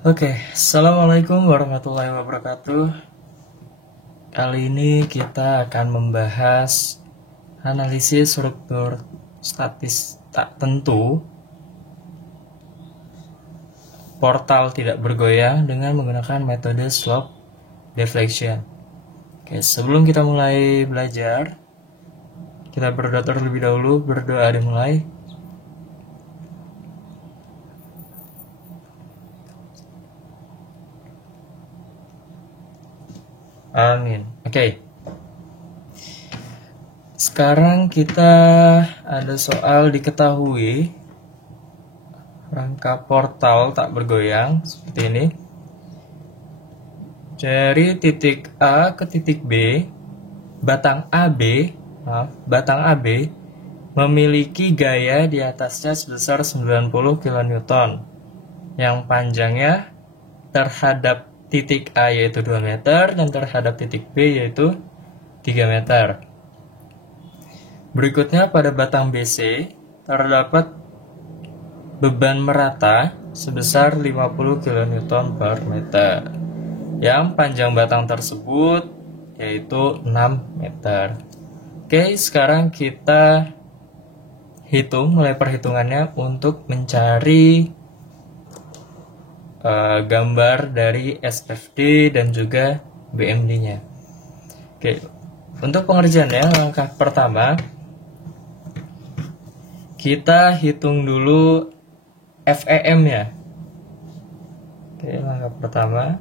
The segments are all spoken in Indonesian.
Oke, Assalamualaikum warahmatullahi wabarakatuh. Kali ini kita akan membahas analisis struktur statis tak tentu portal tidak bergoyang dengan menggunakan metode slope deflection. Oke, sebelum kita mulai belajar, kita berdoa terlebih dahulu. Berdoa dimulai. Amin. Oke. Sekarang kita ada soal diketahui rangka portal tak bergoyang seperti ini. Dari titik A ke titik B, batang AB memiliki gaya di atasnya sebesar 90 kN, yang panjangnya terhadap titik A yaitu 2 meter dan terhadap titik B yaitu 3 meter. Berikutnya pada batang BC terdapat beban merata sebesar 50 kN per meter, yang panjang batang tersebut yaitu 6 meter. Oke, sekarang kita mulai perhitungannya untuk mencari gambar dari SFD dan juga BMD-nya. Oke, untuk pengerjaannya langkah pertama kita hitung dulu FEM-nya. Oke, langkah pertama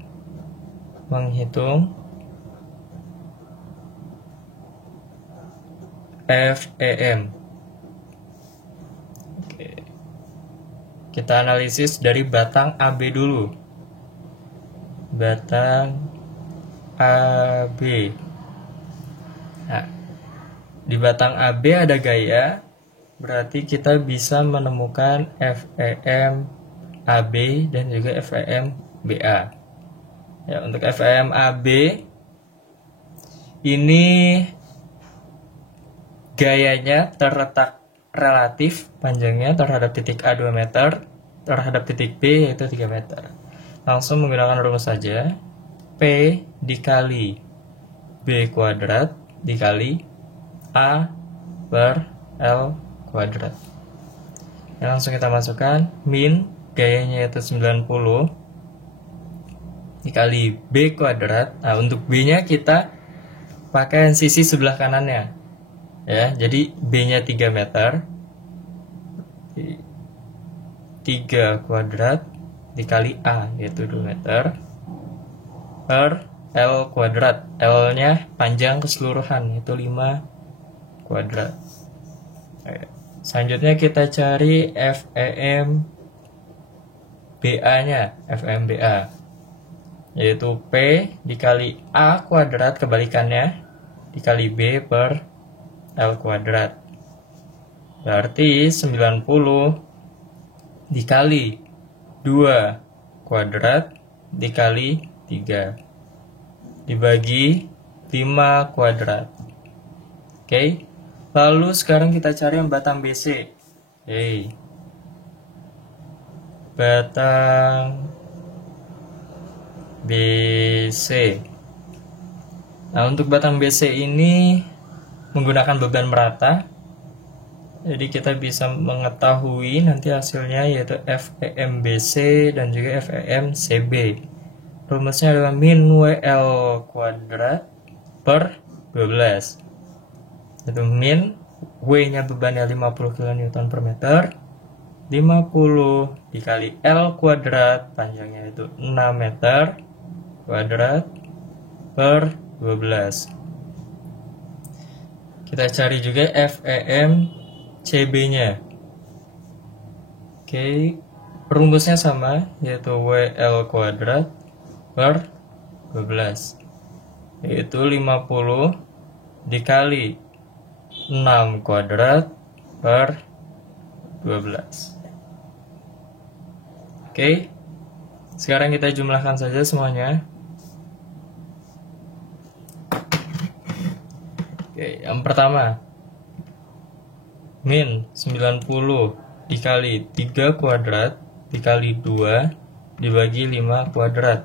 menghitung FEM. Kita analisis dari batang AB dulu. Batang AB. Nah, di batang AB ada gaya, berarti kita bisa menemukan FEM AB dan juga FEM BA. Ya, untuk FEM AB ini gayanya terletak relatif panjangnya terhadap titik A 2 meter, terhadap titik B yaitu 3 meter. Langsung menggunakan rumus saja. P dikali B kuadrat dikali A per L kuadrat. Nah, langsung kita masukkan min gayanya yaitu 90 dikali B kuadrat. Nah, untuk B-nya kita pakai sisi sebelah kanannya. Ya, jadi B-nya 3 meter, 3 kuadrat dikali A yaitu 2 meter per L kuadrat. L-nya panjang keseluruhan yaitu 5 kuadrat. Selanjutnya kita cari FEM BA-nya, FEM BA yaitu P dikali A kuadrat kebalikannya dikali B per L kuadrat. Berarti 90 dikali 2 kuadrat dikali 3 dibagi 5 kuadrat. Oke. Lalu sekarang kita cari yang batang BC. Batang BC. Nah, untuk batang BC ini menggunakan beban merata, jadi kita bisa mengetahui nanti hasilnya yaitu FEM BC dan juga FEM CB. Rumusnya adalah min WL kuadrat per 12. Itu min W-nya bebannya 50 kN per meter, 50 dikali L kuadrat panjangnya itu 6 meter kuadrat per 12. Kita cari juga FEM CB-nya. Oke, rumusnya sama yaitu WL kuadrat per 12 yaitu 50 dikali 6 kuadrat per 12. Oke, sekarang kita jumlahkan saja semuanya. Oke, yang pertama min 90 dikali 3 kuadrat dikali 2 dibagi 5 kuadrat.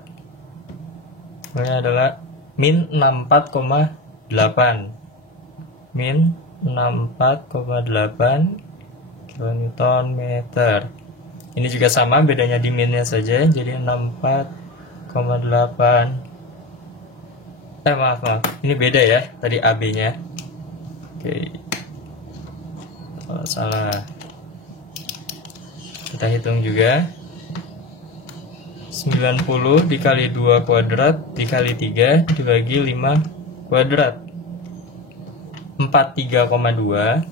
Ini adalah min 64,8. Min 64,8 kilonewton meter. Ini juga sama, bedanya di minnya saja, jadi 64,8. Maaf, ini beda ya, tadi AB-nya. Oke. Kalau salah. Kita hitung juga. 90 dikali 2 kuadrat dikali 3 dibagi 5 kuadrat. 43,2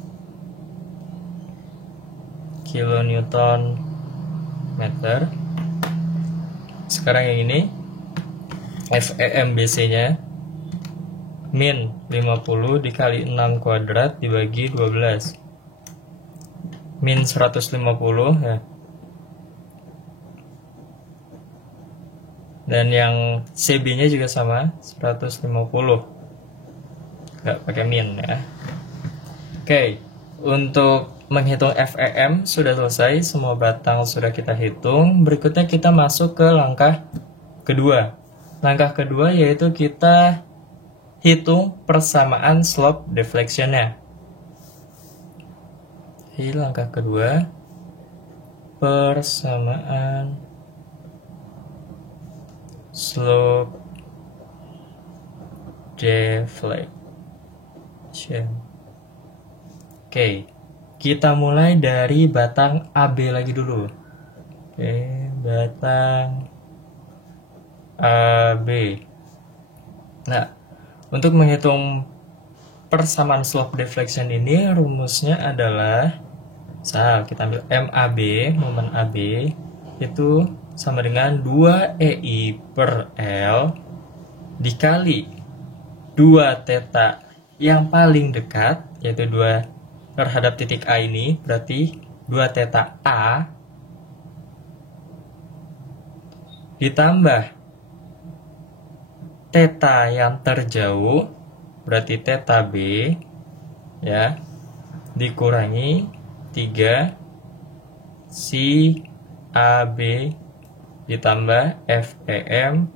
kilonewton meter. Sekarang yang ini FEMBC nya min 50 dikali 6 kuadrat dibagi 12, min 150 ya. Dan yang CB nya juga sama, 150, nggak pakai min ya. Oke, untuk menghitung FEM sudah selesai, semua batang sudah kita hitung. Berikutnya kita masuk ke langkah kedua. Langkah kedua yaitu kita hitung persamaan slope deflection-nya. Di langkah kedua, persamaan slope deflection. Oke, kita mulai dari batang AB lagi dulu. Oke, batang AB. Nah, untuk menghitung persamaan slope deflection ini, rumusnya adalah, misal kita ambil MAB, momen AB, itu sama dengan 2EI per L dikali 2 theta yang paling dekat, yaitu 2 terhadap titik A ini, berarti 2 theta A ditambah theta yang terjauh, berarti theta B ya, dikurangi 3 si AB ditambah FEM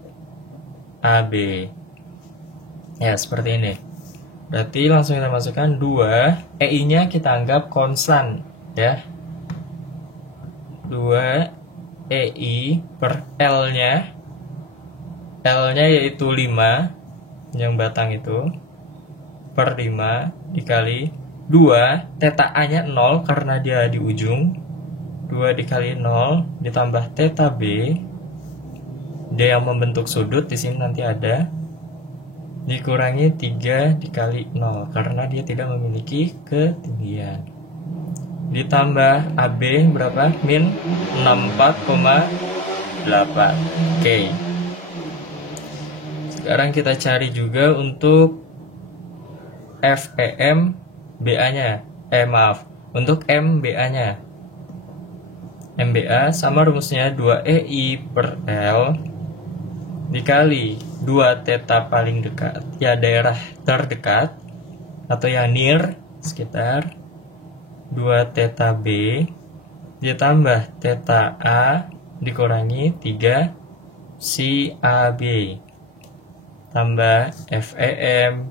AB. Ya, seperti ini. Berarti langsung kita masukkan 2, EI-nya kita anggap konstan ya. 2 EI per L-nya. L-nya yaitu 5 yang batang itu per 5 dikali 2, theta A-nya 0 karena dia di ujung. 2 dikali 0 ditambah theta B, dia yang membentuk sudut di sini nanti ada, dikurangi 3 dikali 0 karena dia tidak memiliki ketinggian, ditambah AB berapa? Min 64,8. Oke. Sekarang kita cari juga untuk FEM BA-nya. Untuk MBA-nya. MBA sama rumusnya 2EI per L dikali 2 theta paling dekat, ya daerah terdekat atau yang near, sekitar 2 theta B ditambah theta A dikurangi 3 si AB tambah FEM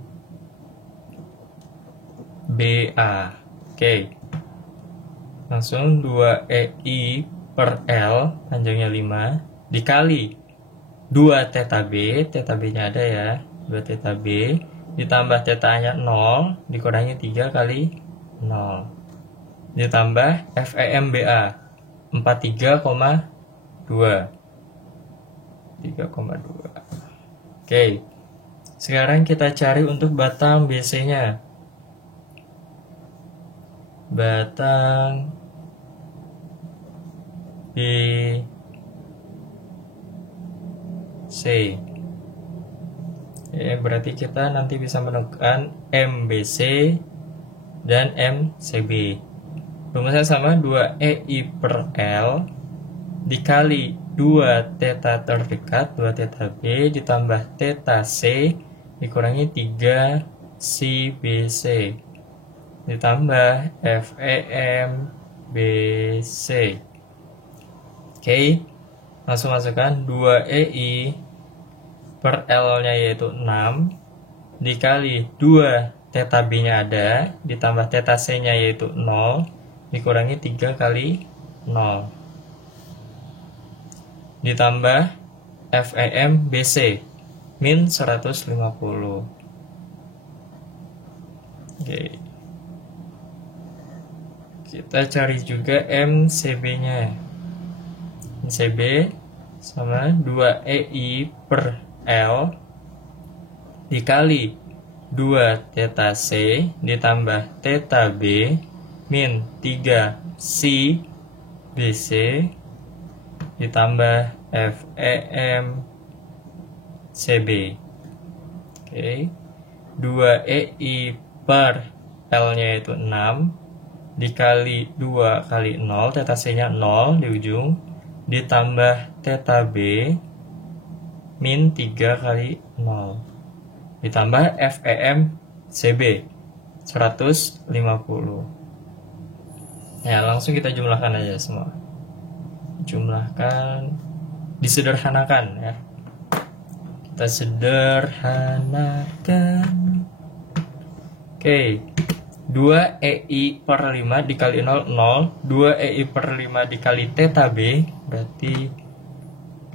BA. Oke. Langsung 2EI per L panjangnya 5 dikali 2 theta B, theta B nya ada ya, 2 theta B ditambah theta nya 0 dikurangi 3 kali 0 ditambah FEM BA 43,2. Oke, sekarang kita cari untuk batang BC nya. Batang BC. Berarti kita nanti bisa menemukan MBC dan MCB. Rumusnya sama, 2EI per L dikali 2 theta terdekat, 2 theta B ditambah theta C dikurangi 3 si BC ditambah FEM BC. Oke. Langsung masukkan 2EI per L-nya yaitu 6 dikali 2 theta B-nya ada, ditambah theta C-nya yaitu 0, dikurangi 3 kali 0. Ditambah FEM BC min 150. Oke. Kita cari juga MCB-nya. MCB sama 2EI per L dikali 2 theta C ditambah theta B min 3 C BC ditambah FEM CB. Oke. 2EI per L-nya itu 6 dikali 2 kali 0, theta C-nya 0 di ujung, ditambah theta B min 3 kali 0, ditambah FEM CB 150. Ya, langsung kita jumlahkan aja semua. Jumlahkan, disederhanakan ya. Kita sederhanakan. Oke. 2EI per 5 dikali 0, 0. 2EI per 5 dikali theta B, berarti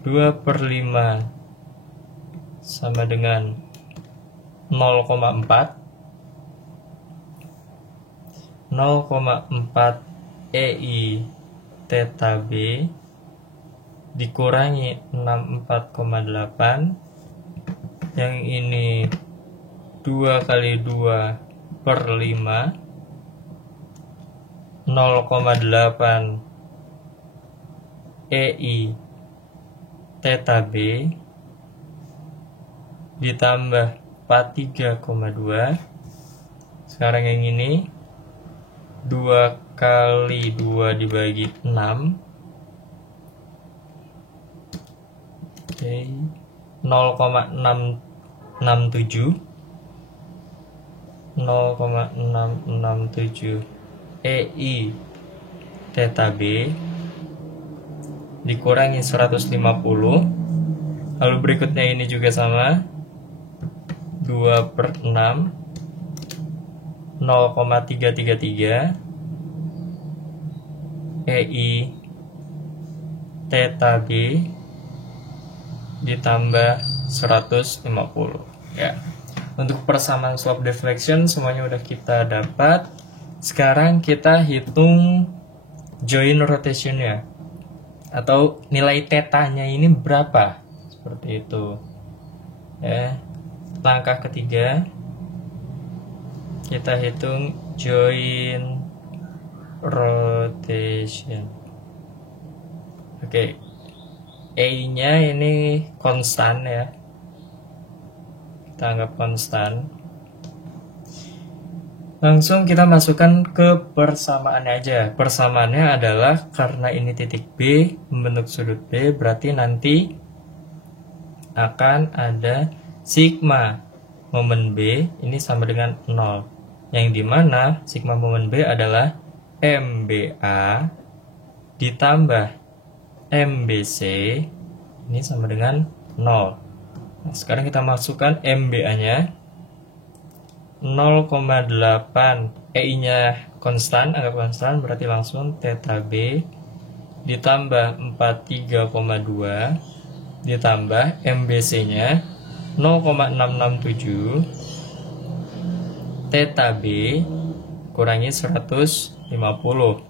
2 per 5 sama dengan 0,4. 0,4 EI theta B dikurangi 64,8. Yang ini 2 kali 2 per 5, 0,8 EI theta B ditambah 43,2. Sekarang yang ini 2 kali 2 dibagi 6. Oke. 0,667 EI theta B dikurangi 150. Lalu berikutnya ini juga sama, 2 per 6, 0,333 EI theta B ditambah 150 ya. Untuk persamaan slope deflection semuanya udah kita dapat. Sekarang kita hitung joint rotationnya atau nilai tetanya ini berapa, seperti itu ya. Langkah ketiga kita hitung joint rotation. Oke. E-nya ini konstan ya, kita anggap konstan. Langsung kita masukkan ke persamaannya aja. Persamaannya adalah karena ini titik B membentuk sudut B, berarti nanti akan ada sigma momen B ini sama dengan 0, yang dimana sigma momen B adalah MBA ditambah MBC ini sama dengan 0. Nah, sekarang kita masukkan MBA-nya 0,8, EI-nya konstan, anggap konstan, berarti langsung theta B ditambah 43,2 ditambah MBC-nya 0,667 theta B kurangi 150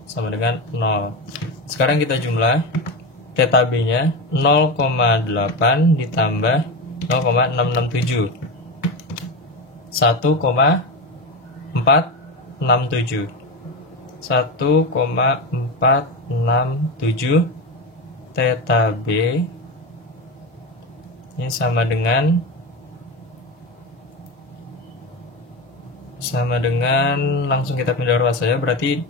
sama dengan 0. Sekarang kita jumlah theta B-nya 0,8 ditambah 0,667 1,467 theta B ini sama dengan langsung kita pindah ruas saja, berarti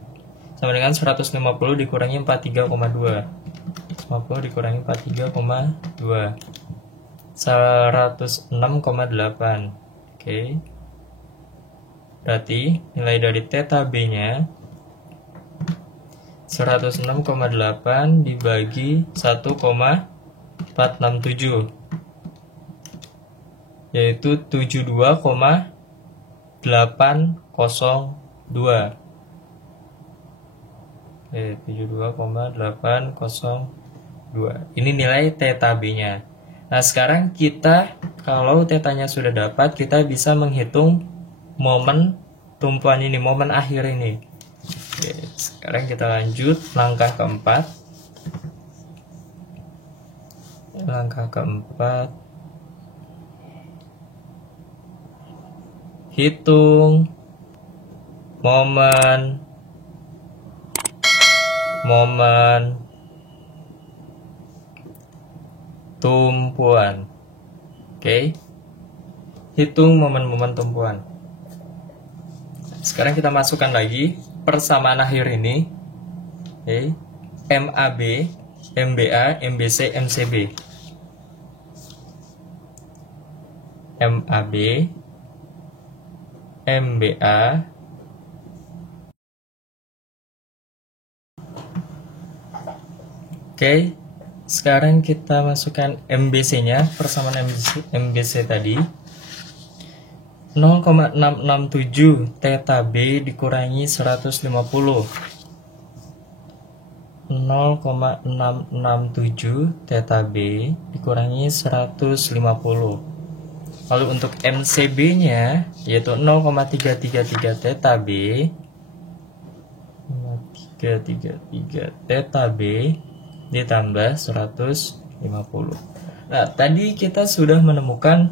sama dengan 150 dikurangi 43,2. 50 dikurangi 43,2 106,8. Oke. Berarti nilai dari theta B-nya 106,8 dibagi 1,467 467, yaitu 72,802. 72,802. Ini nilai theta B-nya. Nah, sekarang kita, kalau tetanya sudah dapat, kita bisa menghitung momen tumpuan ini, momen akhir ini. Oke, sekarang kita lanjut langkah keempat. Hitung momen tumpuan. Oke. Hitung momen tumpuan. Sekarang kita masukkan lagi persamaan akhir ini. Oke. MAB, MBA, MBC, MCB. MAB, MBA, oke, sekarang kita masukkan MBC-nya, persamaan MBC tadi. 0,667 theta B dikurangi 150. 0,667 theta B dikurangi 150. Lalu untuk MCB-nya yaitu 0,333 theta B. 0,333 theta B ditambah 150. Nah, tadi kita sudah menemukan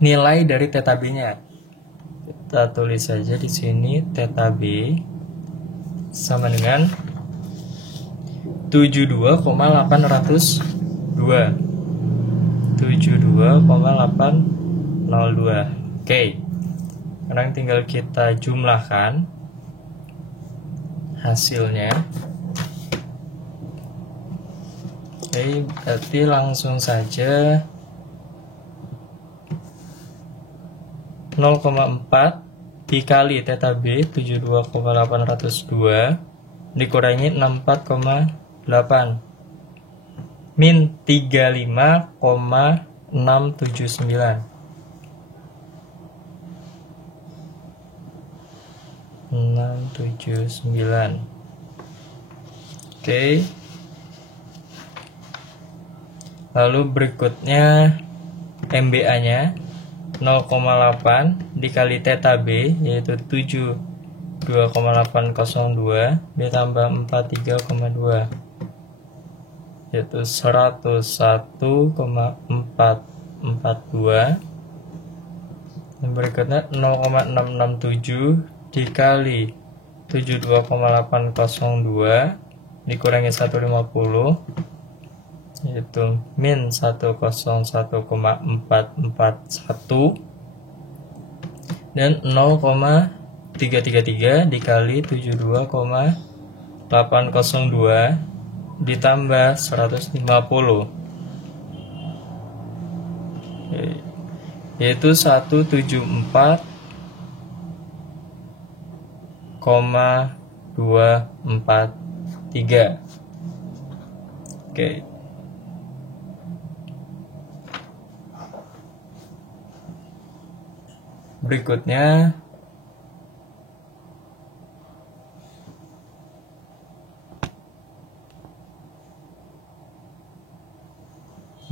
nilai dari theta B-nya. Kita tulis saja di sini theta B sama dengan 72,802. 72,802. Oke. Sekarang tinggal kita jumlahkan hasilnya. Oke, berarti langsung saja 0,4 dikali theta B 72,802 dikurangi 64,8 min 35,679. 679. Oke. Lalu berikutnya MBA-nya 0,8 dikali theta B yaitu 72,802 ditambah 43,2 yaitu 101,442. Dan berikutnya 0,667 dikali 72,802 dikurangi 150 yaitu min 101,441 dan 0,333 dikali 72,802 ditambah 150 yaitu 174,243. Oke.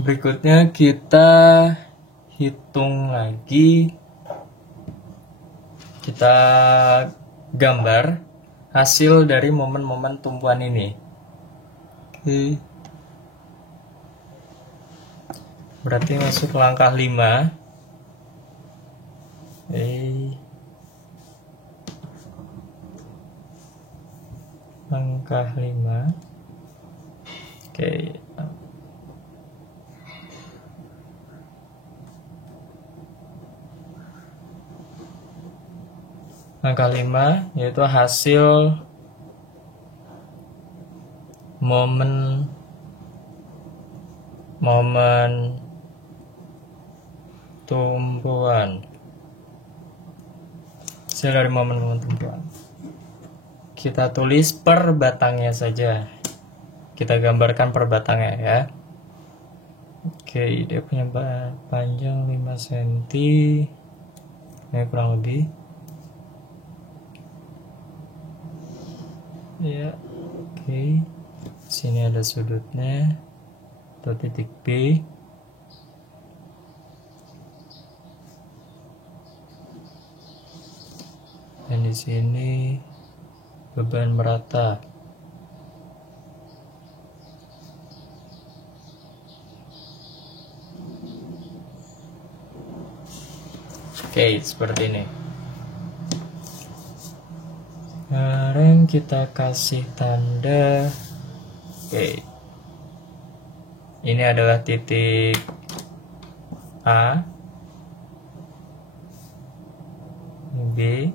Berikutnya kita hitung lagi, kita gambar hasil dari momen-momen tumpuan ini. Oke. Berarti masuk langkah 5. Langkah 5. Oke. Langkah 5 yaitu hasil momen tumpuan. Hasil dari momen tumpuan. Kita tulis per batangnya saja. Kita gambarkan per batangnya ya. Oke, dia punya panjang 5 cm. Ini kurang lebih. Ya, oke. Sini ada sudutnya atau titik B. Dan di sini beban merata. Oke, seperti ini. Sekarang kita kasih tanda. Oke. Ini adalah titik A, B,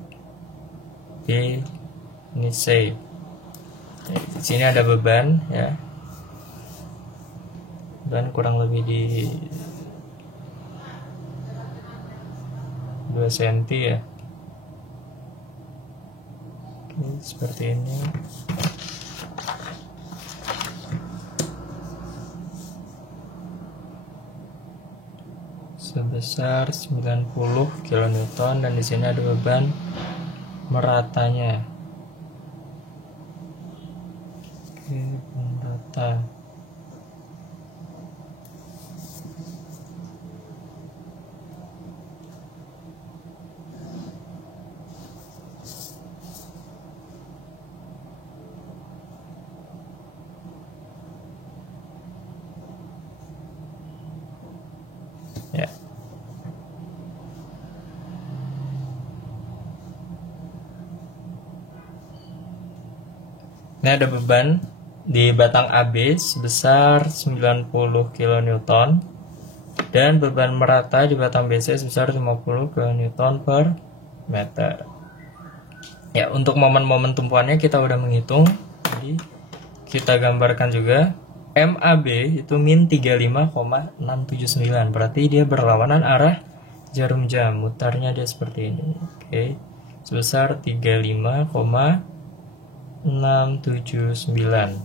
ini C. Di sini ada beban ya. Dan kurang lebih di 2 cm ya. Oke, seperti ini. Sebesar 90 kN dan di sini ada beban meratanya. Oke, merata. Ya. Ini ada beban di batang AB sebesar 90 kN dan beban merata di batang BC sebesar 50 kN per meter. Ya, untuk momen-momen tumpuannya kita udah menghitung. Jadi kita gambarkan juga. MAB itu min 35,679. Berarti dia berlawanan arah jarum jam. Mutarnya dia seperti ini. Oke. Sebesar 35,679.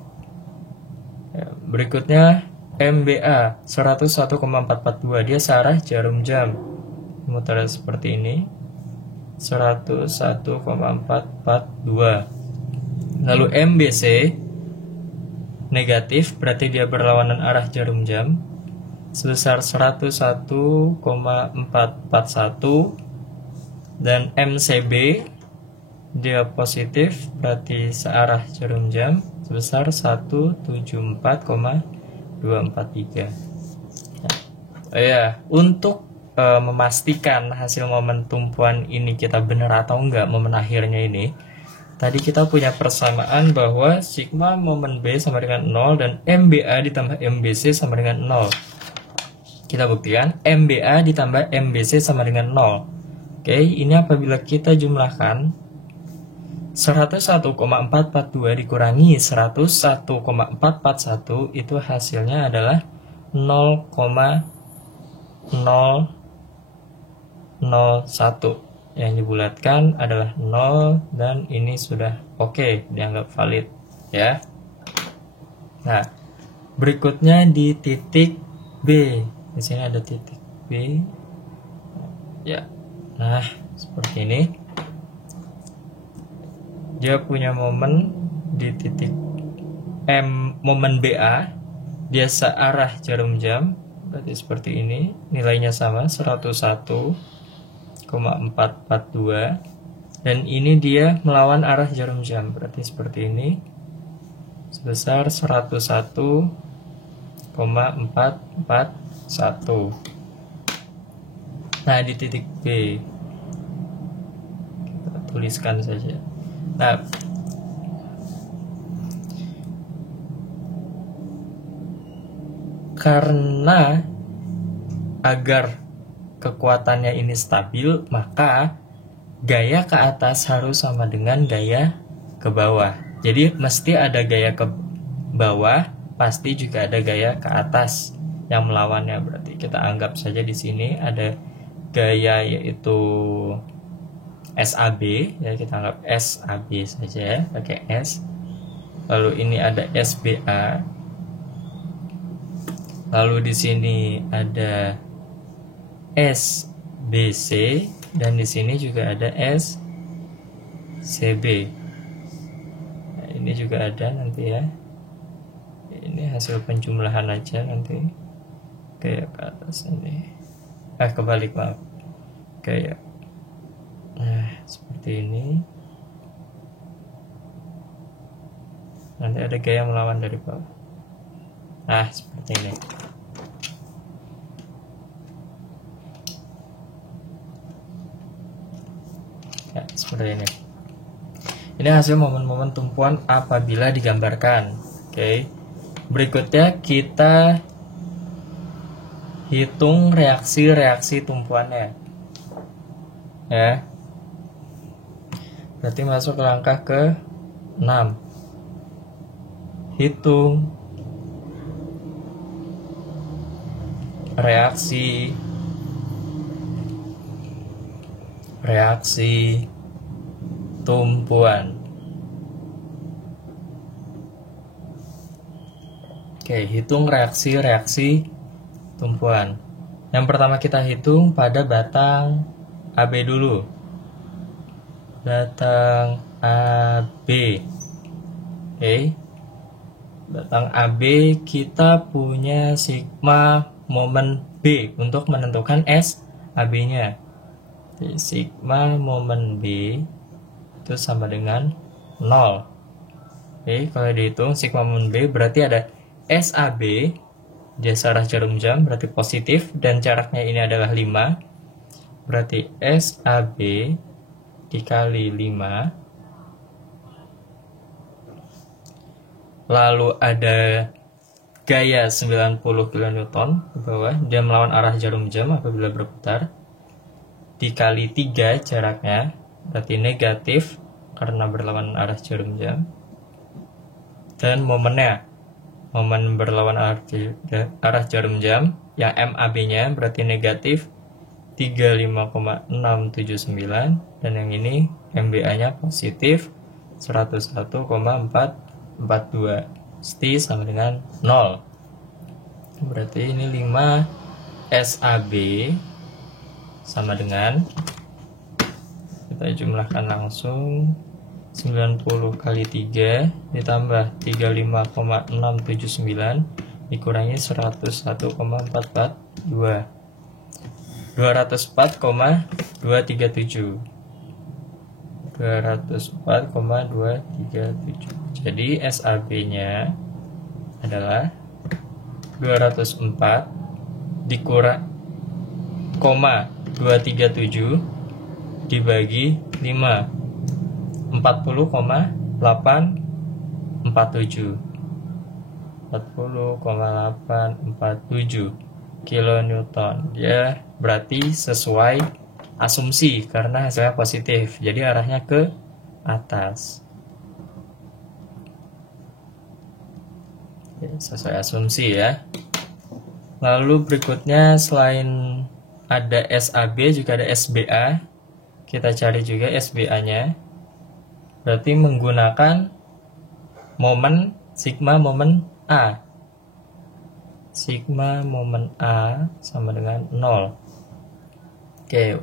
Ya, berikutnya MBA 101,442. Dia searah jarum jam. Mutarnya seperti ini. 101,442. Lalu MBC negatif, berarti dia berlawanan arah jarum jam sebesar 101,441. Dan MCB dia positif, berarti searah jarum jam sebesar 174,243. Oh ya, untuk memastikan hasil momen tumpuan ini kita benar atau enggak momen akhirnya ini, tadi kita punya persamaan bahwa sigma momen B sama dengan 0 dan MBA ditambah MBC sama dengan 0. Kita buktikan MBA ditambah MBC sama dengan 0. Oke, ini apabila kita jumlahkan 101,442 dikurangi 101,441 itu hasilnya adalah 0,001. Yang dibulatkan adalah 0 dan ini sudah oke, dianggap valid ya. Nah, berikutnya di titik B. Di sini ada titik B. Ya. Nah, seperti ini. Dia punya momen di titik M, momen BA. Dia searah jarum jam. Berarti seperti ini. Nilainya sama 101,442 dan ini dia melawan arah jarum jam, berarti seperti ini sebesar 101,441. Nah, di titik B kita tuliskan saja. Nah, karena agar kekuatannya ini stabil, maka gaya ke atas harus sama dengan gaya ke bawah. Jadi mesti ada gaya ke bawah, pasti juga ada gaya ke atas yang melawannya. Berarti kita anggap saja di sini ada gaya yaitu SAB, ya kita anggap SAB saja ya, pakai S. Lalu ini ada SBA. Lalu di sini ada SBC dan di sini juga ada SCB. Nah, ini juga ada nanti ya. Ini hasil penjumlahan aja nanti. Kayak ke atas ini. Kebalik, maaf. Kayak seperti ini. Nanti ada gaya melawan dari bawah. Nah, seperti ini. Ya, seperti ini. Ini hasil momen-momen tumpuan apabila digambarkan. Oke. Berikutnya kita hitung reaksi-reaksi tumpuannya. Ya. Berarti masuk ke langkah ke-6. Hitung reaksi tumpuan. Oke, hitung reaksi tumpuan. Yang pertama kita hitung pada batang AB dulu. Batang AB. Oke. Batang AB kita punya sigma momen B untuk menentukan SAB-nya. Sigma momen B itu sama dengan 0. Oke, kalau dihitung sigma momen B berarti ada SAB jasa arah jarum jam berarti positif dan jaraknya ini adalah 5. Berarti SAB dikali 5. Lalu ada gaya 90 kN ke bawah, dia melawan arah jarum jam apabila berputar. Dikali 3 jaraknya, berarti negatif karena berlawan arah jarum jam. Dan momennya, momen berlawan arah jarum jam, yang MAB-nya berarti negatif 35,679, dan yang ini MBA-nya positif 101,442. Sti sama dengan 0. Berarti ini 5 SAB sama dengan, kita jumlahkan langsung, 90 kali 3 ditambah 35,679 dikurangi 101,442. 204,237. 204,237. Jadi SAB-nya adalah 204 dikurang 237 dibagi 5, 40,847. 40,847 kilonewton. Dia berarti sesuai asumsi karena hasilnya positif, jadi arahnya ke atas. Sesuai asumsi ya. Lalu berikutnya selain ada SAB juga ada SBA. Kita cari juga SBA-nya. Berarti menggunakan momen sigma momen A. Sigma momen A sama dengan 0. Oke.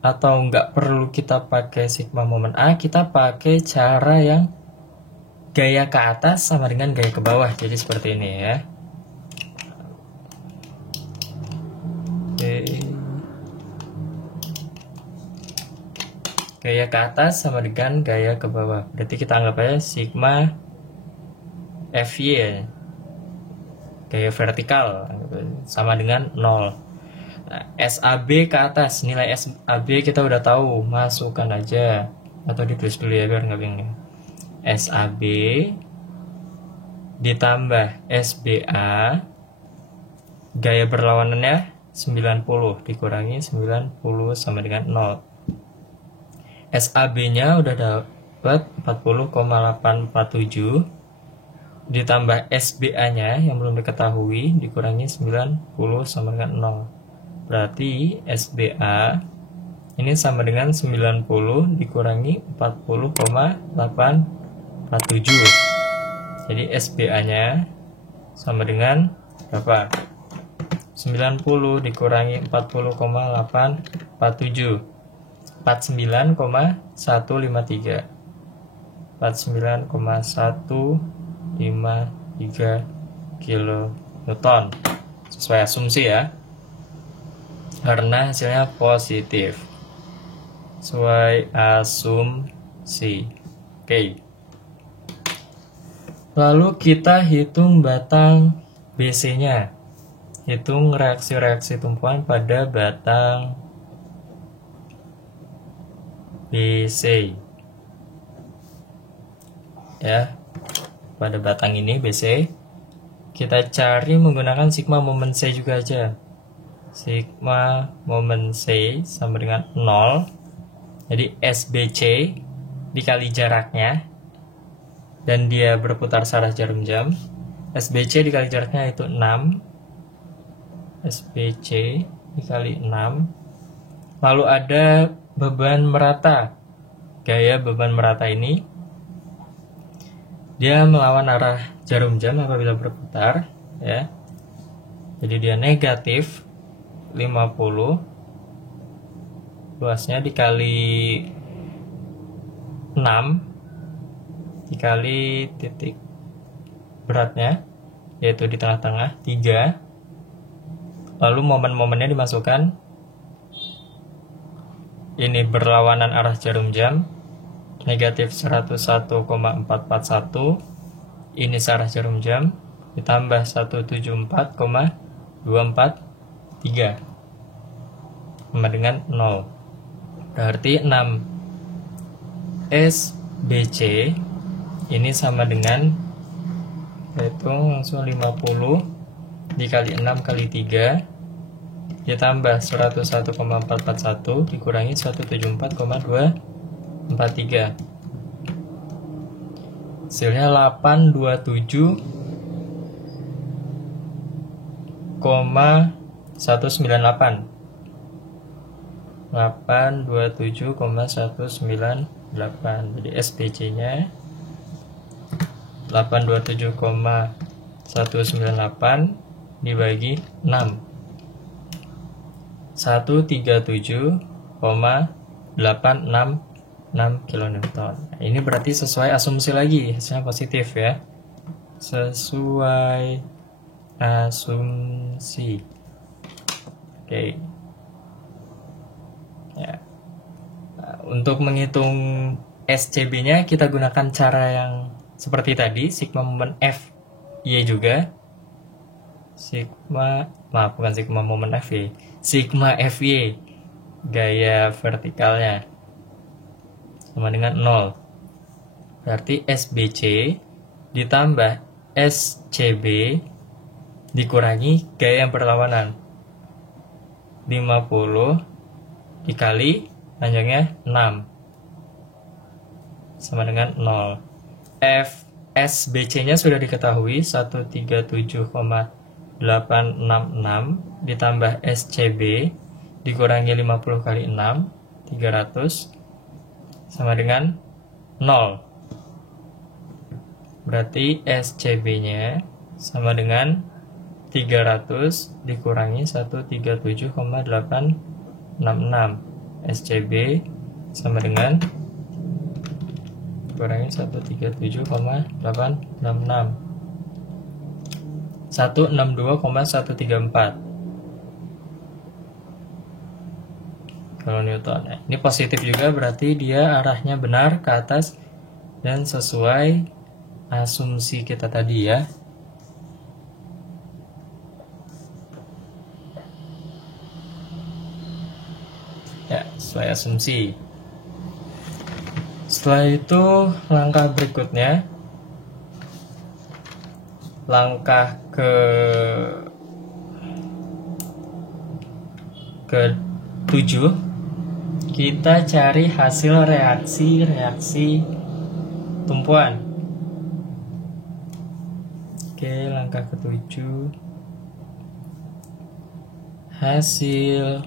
Atau nggak perlu kita pakai sigma momen A, kita pakai cara yang gaya ke atas sama dengan gaya ke bawah. Jadi seperti ini ya. Oke. Gaya ke atas sama dengan gaya ke bawah. Berarti kita anggap aja sigma FY, gaya vertikal, sama dengan 0. Nah, SAB ke atas, nilai SAB kita udah tahu, masukkan aja. Atau ditulis dulu ya biar nggak bingung. SAB ditambah SBA, gaya berlawanannya 90 dikurangi 90 sama dengan 0. SAB-nya udah dapat 40,847 ditambah SBA-nya yang belum diketahui dikurangi 90 sama dengan 0. Berarti SBA ini sama dengan 90 dikurangi 40,847. Jadi SBA-nya sama dengan berapa? 90 dikurangi 40,847, 49,153, 49,153 kilonewton. Sesuai asumsi ya, karena hasilnya positif. Sesuai asumsi. Oke. Lalu kita hitung batang BC-nya. Hitung reaksi-reaksi tumpuan pada batang BC. Ya, pada batang ini BC, kita cari menggunakan sigma momen C juga aja. Sigma momen C sama dengan 0. Jadi SBC dikali jaraknya, dan dia berputar searah jarum jam. SBC dikali jaraknya itu 6. SBC dikali 6. Lalu ada beban merata. Gaya beban merata ini, dia melawan arah jarum jam apabila berputar, ya. Jadi dia negatif 50. Luasnya dikali 6 dikali titik beratnya, yaitu di tengah-tengah 3. Lalu momen-momennya dimasukkan. Ini berlawanan arah jarum jam, negatif 101,441. Ini searah jarum jam, ditambah 174,243 sama dengan 0. Berarti 6 SBC ini sama dengan, hitung langsung 50 dikali 6 kali 3 ditambah 101,441 dikurangi 174,243. Hasilnya 827,198. 827,198. Jadi SBC-nya 827,198 dibagi 6. 137,866 kilonewton. Ini berarti sesuai asumsi lagi, hasilnya positif ya. Sesuai asumsi. Oke. Ya. Nah, untuk menghitung SCB-nya kita gunakan cara yang seperti tadi, sigma momen F Y juga. Bukan sigma momen F Y, sigma FY, gaya vertikalnya sama dengan 0. Berarti SBC ditambah SCB dikurangi gaya yang berlawanan, 50 dikali panjangnya 6 sama dengan 0. SBC-nya sudah diketahui, 137,866 ditambah SCB dikurangi 50 kali 6, 300 sama dengan 0. Berarti SCB-nya sama dengan 300 dikurangi 137,866. SCB sama dengan dikurangi 137,866. 162,134 kilonewton. Nah, ini positif juga, berarti dia arahnya benar ke atas dan sesuai asumsi kita tadi ya. Ya, sesuai asumsi. Setelah itu langkah berikutnya, langkah ke-7, kita cari hasil reaksi tumpuan. Oke, langkah ke-7, hasil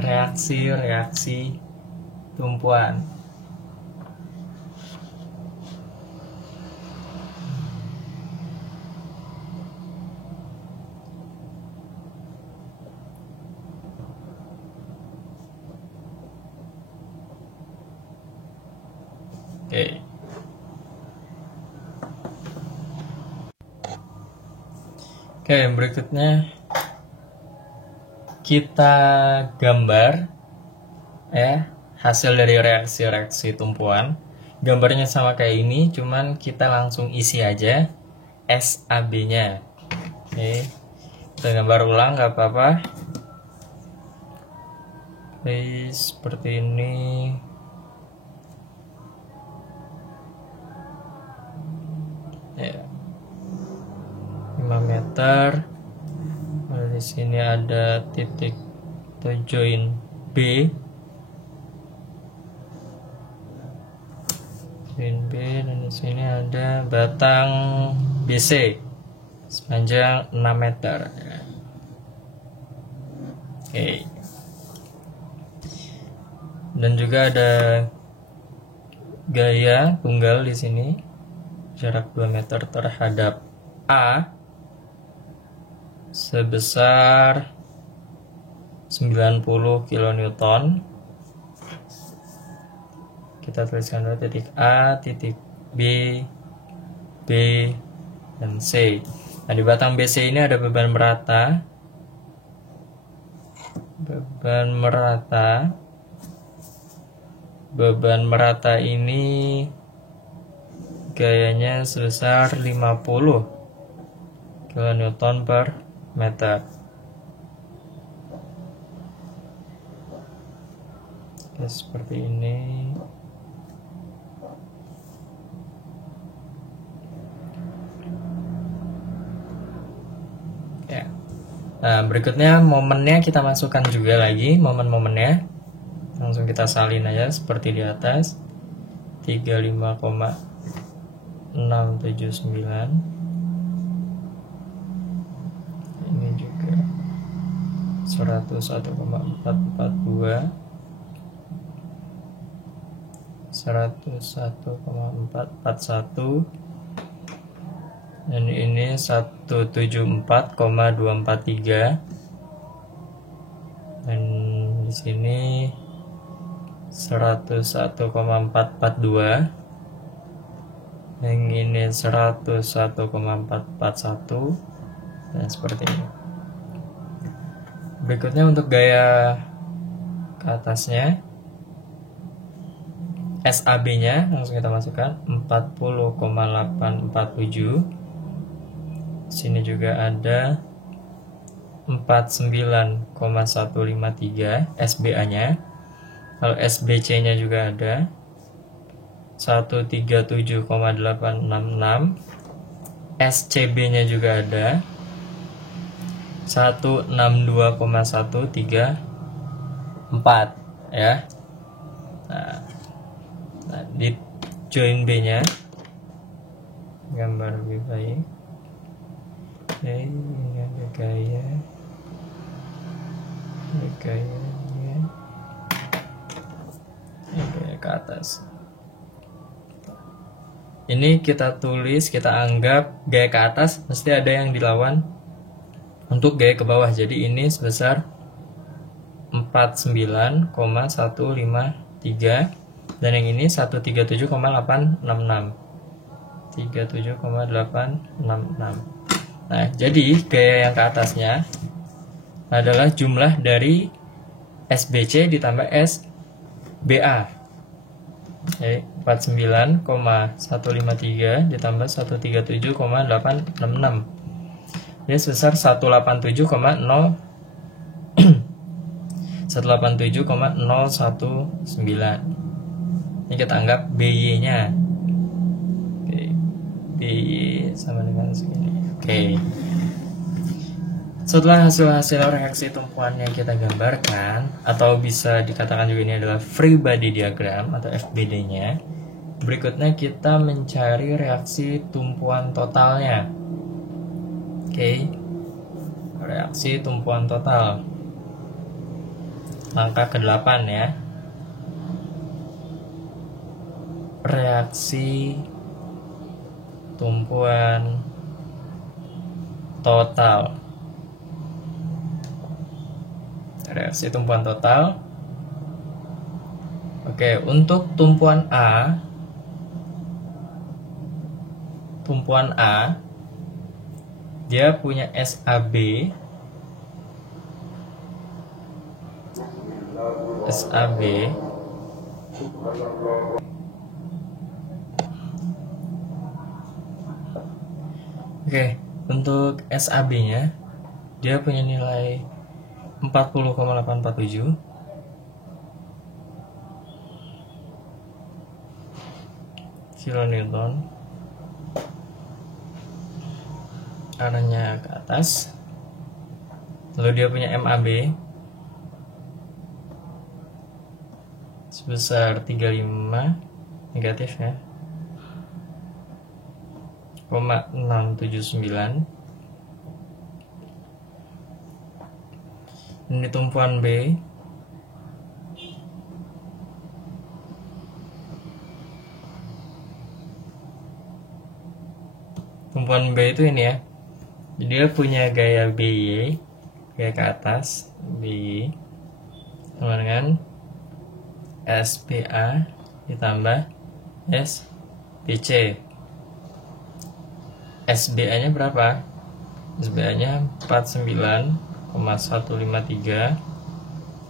reaksi tumpuan. Oke. Oke, berikutnya kita gambar ya hasil dari reaksi-reaksi tumpuan. Gambarnya sama kayak ini, cuman kita langsung isi aja SAB-nya. Oke, kita gambar ulang nggak apa-apa. Oke, seperti ini. Ya, 5 meter. Nah, di sini ada titik atau join B. B, dan di sini ada batang BC sepanjang 6 meter. Oke. Dan juga ada gaya tunggal di sini, jarak 2 meter terhadap A sebesar 90 kN. Kita tuliskan dulu titik A, titik B, B, dan C. Nah, di batang BC ini ada beban merata. Beban merata ini gayanya sebesar 50 kN per meter. Oke, seperti ini. Ya. Nah, berikutnya momennya kita masukkan juga lagi, momen-momennya. Langsung kita salin aja seperti di atas. 35,679. Ini juga 101,442. 101,441. Dan ini 174,243. Dan di sini 101,442. Yang ini 101,441. Dan seperti ini. Berikutnya untuk gaya ke atasnya, SAB-nya langsung kita masukkan 40,847. Sini juga ada 49,153 SBA-nya. Kalau SBC-nya juga ada 137,866. SCB-nya juga ada 162,134 ya. Nah, di join B-nya gambar lebih baik. Oke, ini ada gaya. Ini gayanya. Ini gaya ke atas. Ini kita tulis, kita anggap gaya ke atas mesti ada yang dilawan untuk gaya ke bawah. Jadi ini sebesar 49,153. Dan yang ini 137,866. 37,866. Nah, jadi gaya yang ke atasnya adalah jumlah dari SBC ditambah SBA. Oke, 49,153 ditambah 137,866. Ini sebesar 187,019. Ini kita anggap BY-nya. Oke. BY sama dengan segini. Oke. Setelah hasil-hasil reaksi tumpuan yang kita gambarkan, atau bisa dikatakan juga ini adalah free body diagram atau FBD-nya, berikutnya kita mencari reaksi tumpuan totalnya. Oke. Reaksi tumpuan total. Langkah ke-8 ya. Reaksi tumpuan total. Reaksi tumpuan total. Oke, untuk tumpuan A tumpuan A, dia punya SAB. Oke, untuk SAB-nya dia punya nilai 40,847 kilonewton, arahnya ke atas. Lalu dia punya MAB sebesar 35 negatif ya, 0,679. Ini tumpuan B, tumpuan B itu ini ya, dia punya gaya BY, gaya ke atas BY, sama dengan SPA ditambah SPC. SBA nya berapa? SBA nya 49,153,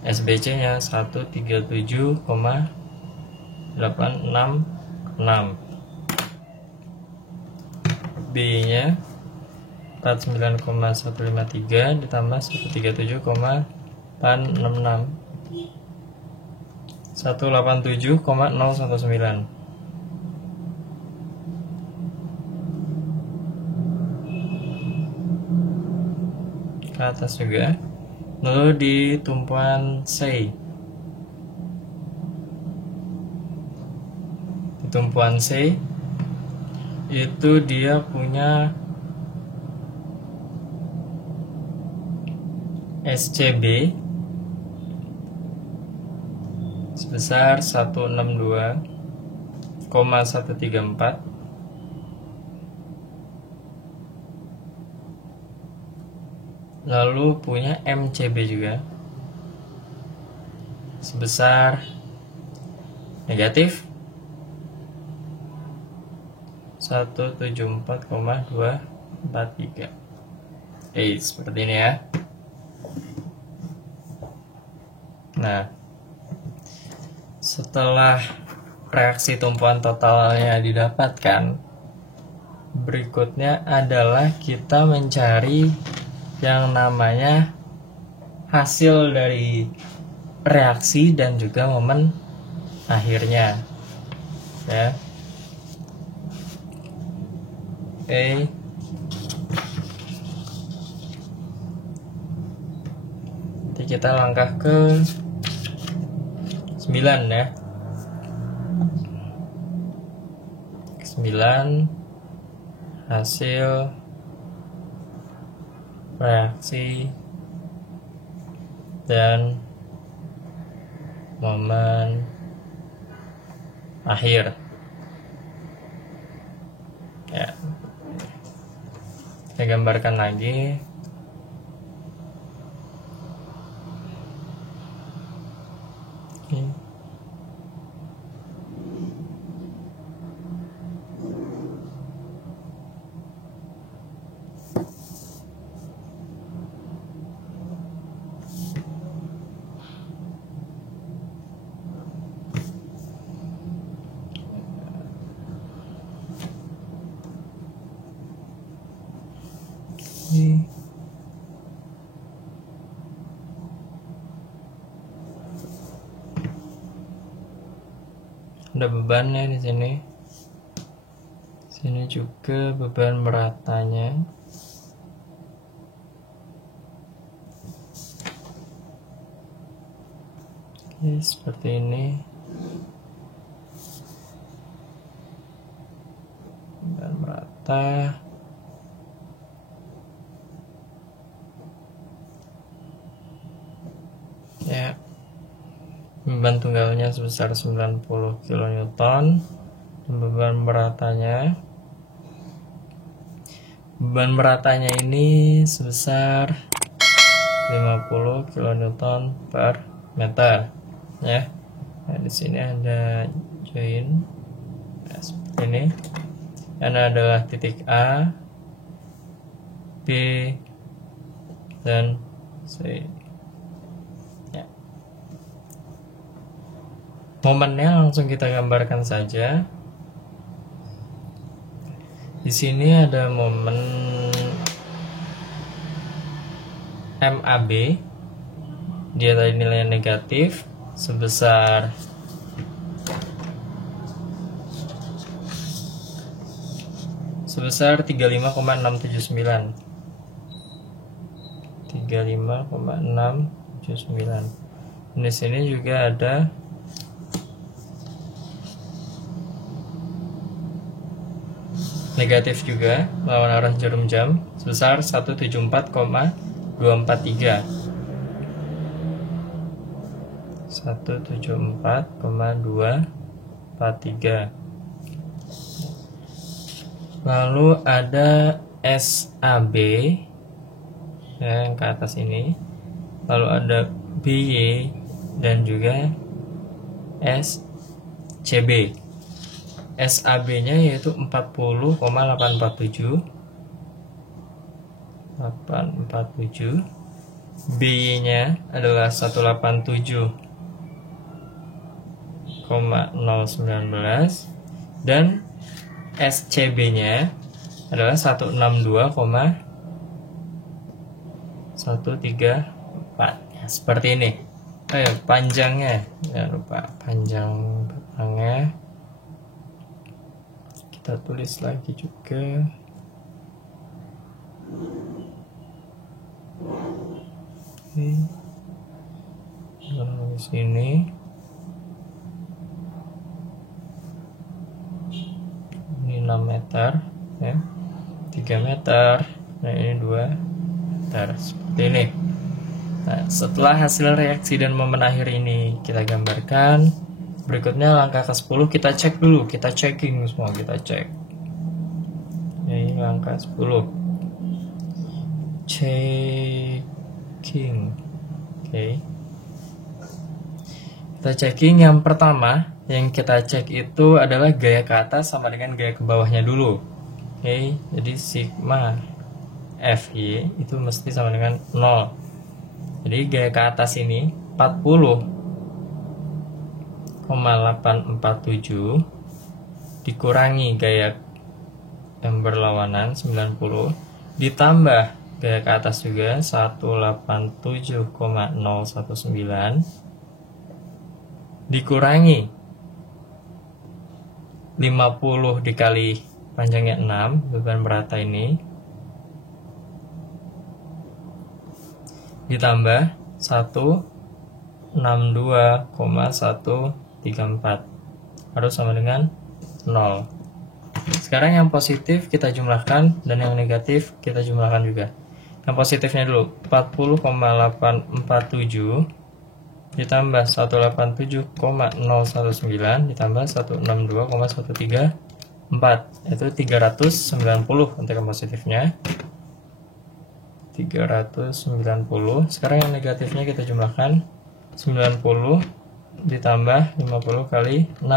SBC nya 137,866, B nya 49,153 ditambah 137,866, 187,019. Ke atas juga. Lalu di tumpuan C, di tumpuan C itu dia punya SCB sebesar 162,134, lalu punya MCB juga sebesar negatif 174,243. Seperti ini ya. Nah, setelah reaksi tumpuan totalnya didapatkan, berikutnya adalah kita mencari yang namanya hasil dari reaksi dan juga momen akhirnya ya. Oke. Nanti kita langkah ke 9 ya. 9 hasil reaksi dan momen akhir ya. Saya gambarkan lagi. Oke. Ada bebannya di sini. Sini juga beban meratanya. Oke, seperti ini. Beban merata. Ya. Beban tunggalnya sebesar 90 kN dan beban meratanya ini sebesar 50 kN per meter ya. Nah, di sini ada join seperti ini. N adalah titik A, B, dan C. Ya. Momennya langsung kita gambarkan saja. Di sini ada momen MAB, dia tadi nilainya negatif sebesar 35,679. 35,679. Di sini juga ada negatif juga lawan arah jarum jam sebesar 174,243. 174,243. Lalu ada SAB yang ke atas ini, lalu ada BY dan juga SCB. SAB-nya yaitu 40,847, BY-nya adalah 187,019, dan SCB-nya adalah 162,134. Ya, seperti ini. Panjangnya, jangan lupa panjang belakangnya kita tulis lagi juga. Di sini ini 6 meter ya, 3 meter, nah ini 2 meter, seperti ini. Nah, setelah hasil reaksi dan momen akhir ini kita gambarkan, berikutnya langkah ke-10 kita cek dulu, kita checking semua, kita cek. Ini langkah 10. Checking. Oke. Kita checking, yang pertama yang kita cek itu adalah gaya ke atas sama dengan gaya ke bawahnya dulu. Oke, jadi sigma Fy itu mesti sama dengan 0. Jadi gaya ke atas ini 40,847 dikurangi gaya yang berlawanan 90 ditambah gaya ke atas juga 187,019 dikurangi 50 dikali panjangnya 6 beban merata ini ditambah 162,134 harus sama dengan 0. Sekarang yang positif kita jumlahkan dan yang negatif kita jumlahkan juga. Yang positifnya dulu 40,847 ditambah 187,019 ditambah 162,134 itu 390 untuk yang positifnya. 390. Sekarang yang negatifnya kita jumlahkan 90 ditambah 50 kali 6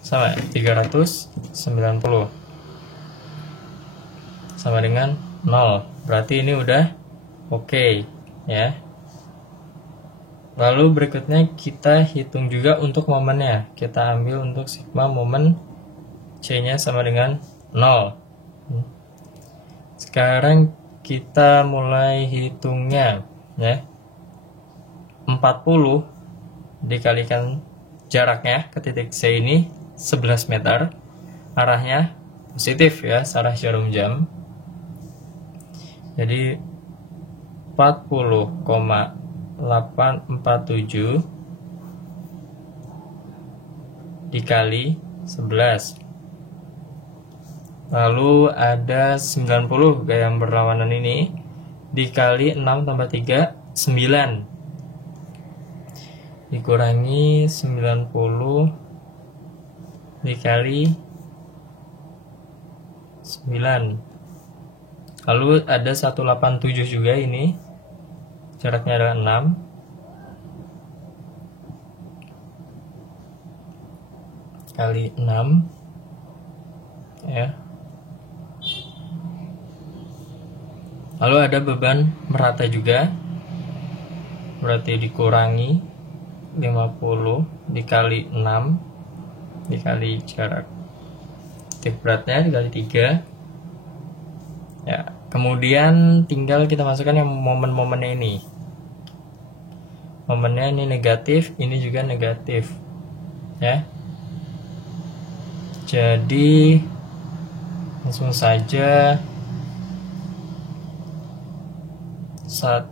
sama 390 sama dengan 0. Berarti ini udah oke, ya. Lalu berikutnya kita hitung juga untuk momennya. Kita ambil untuk sigma momen C-nya sama dengan 0. Sekarang kita mulai hitungnya, ya. 40 dikalikan jaraknya ke titik C ini 11 meter. Arahnya positif ya, arah jarum jam. Jadi 40,847 dikali 11. Lalu ada 90 gaya yang berlawanan ini dikali 6 tambah 3 9 dikurangi 90 dikali 9. Lalu ada 187 juga, ini jaraknya adalah 6 kali 6 ya. Lalu ada beban merata juga, berarti dikurangi 50 dikali 6 dikali jarak titik beratnya dikali 3 ya. Kemudian tinggal kita masukkan yang momen-momennya ini. Momennya ini negatif, ini juga negatif ya. Jadi langsung saja saat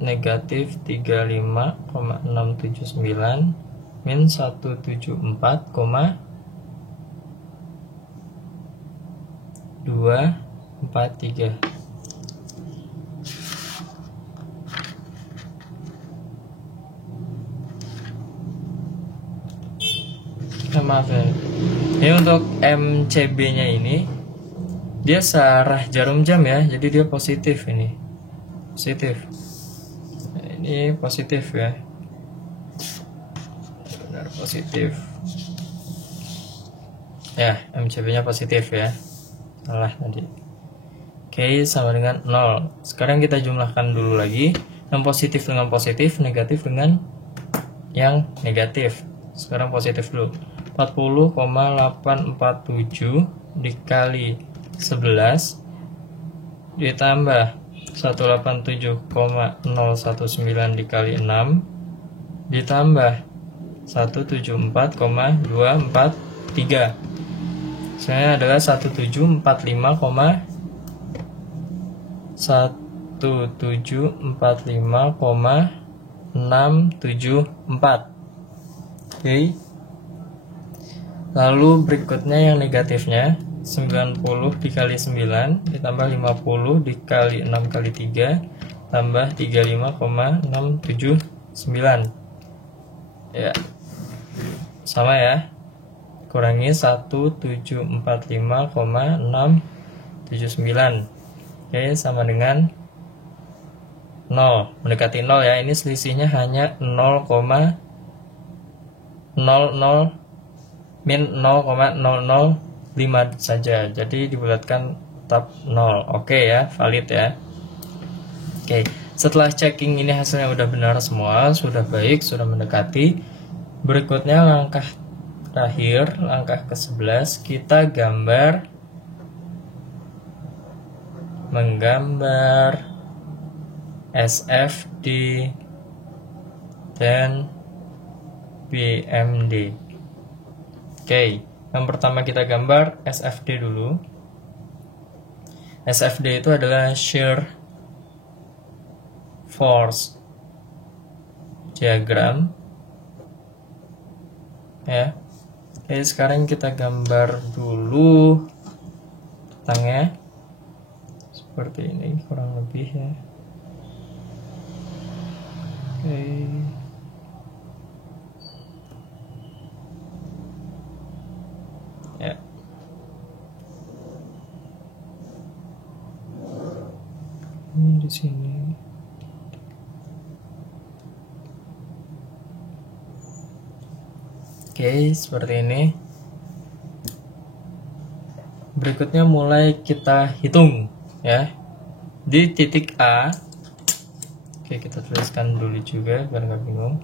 negatif 35,679 min 174,243. Maaf ya. Ini untuk MCB nya ini dia searah jarum jam ya, jadi dia positif ini. Positif. Ini positif ya. Benar positif. Ya, MCB-nya positif ya. Salah tadi. Oke, sama dengan 0. Sekarang kita jumlahkan dulu lagi. Yang positif dengan positif, negatif dengan yang negatif. Sekarang positif dulu. 40,847 dikali 11 ditambah 187,019 dikali 6 ditambah 174,243. Sebenarnya adalah 1745,674. Oke. Lalu berikutnya yang negatifnya 90 dikali 9 ditambah 50 dikali 6 kali 3 tambah 35,679 ya, sama ya, kurangi 1745,679. Oke, sama dengan 0, mendekati 0 ya. Ini selisihnya hanya 0,00 min 0,005 saja, jadi dibulatkan tetap 0. Oke ya, valid ya. Oke, setelah checking ini hasilnya udah benar semua, sudah baik, sudah mendekati. Berikutnya langkah terakhir, langkah ke-11, kita menggambar SFD dan BMD. Oke, yang pertama kita gambar SFD dulu. SFD itu adalah shear force diagram ya. Oke, sekarang kita gambar dulu tangnya seperti ini kurang lebih ya. Oke. Ya. Ini di sini. Oke, seperti ini. Berikutnya mulai kita hitung ya. Di titik A. Oke, kita tuliskan dulu juga biar nggak bingung.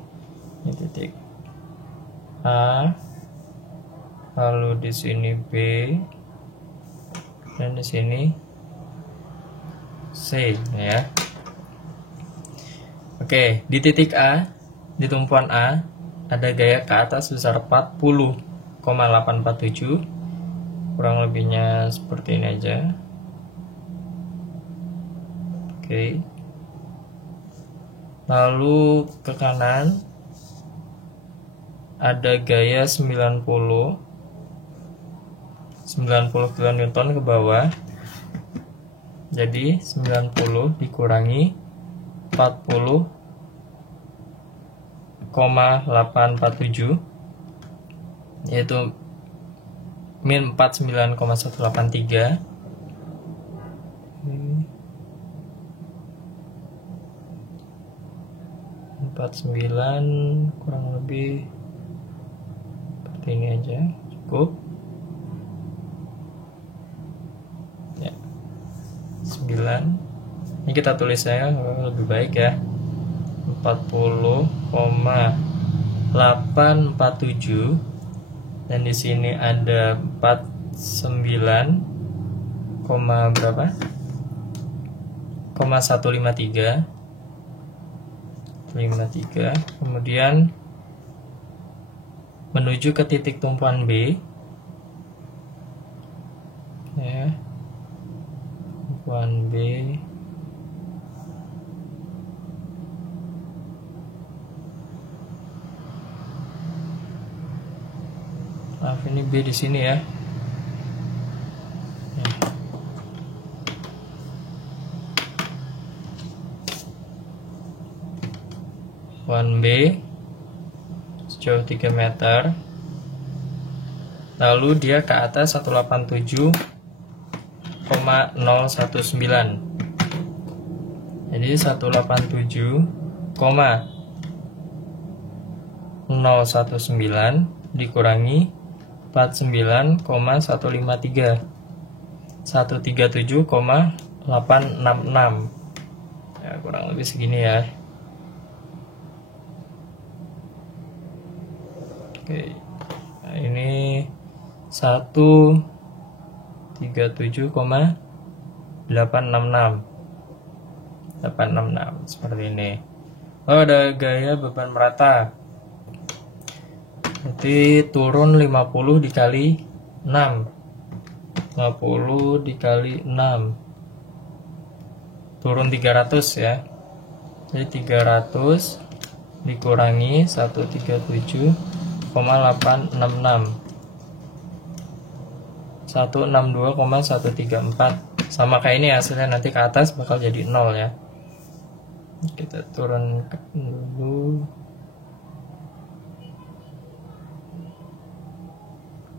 Ini titik A. Lalu di sini B dan di sini C ya. Oke, di titik A, di tumpuan A ada gaya ke atas sebesar 40,847. Kurang lebihnya seperti ini aja. Oke. Lalu ke kanan ada gaya 90 kN ke bawah. Jadi 90 dikurangi 40,847 yaitu min 49,183. 49 kurang lebih seperti ini aja cukup. 9. Ini kita tulis saya lebih baik ya. 40,847 dan di sini ada 49, berapa? 153. Kemudian menuju ke titik tumpuan B ya. Tumpuan B ini B di sini ya. Tumpuan B sejauh 3 meter. Lalu dia ke atas 187,019. Jadi 187,019 dikurangi 49,153, 137,866 ya, kurang lebih segini ya. Oke, nah ini 137,866 seperti ini. Oh, ada gaya beban merata. Nanti turun 50 dikali 6. 50 dikali 6. Turun 300 ya. Jadi 300 dikurangi 137,866. 162,134. Sama kayak ini hasilnya, nanti ke atas bakal jadi 0 ya. Kita turunkan dulu.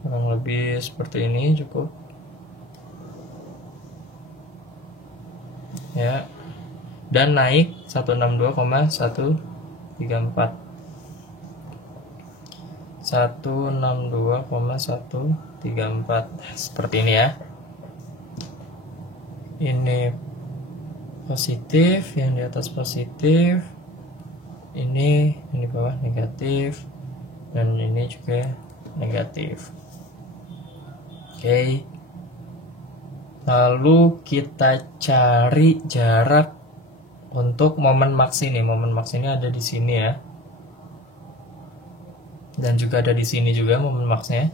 Kurang lebih seperti ini cukup ya, dan naik 162,134 seperti ini ya. Ini positif, yang di atas positif, ini bawah negatif, dan ini juga negatif. Oke. Lalu kita cari jarak untuk momen maks ini. Momen maks ini ada di sini ya. Dan juga ada di sini juga momen maksnya.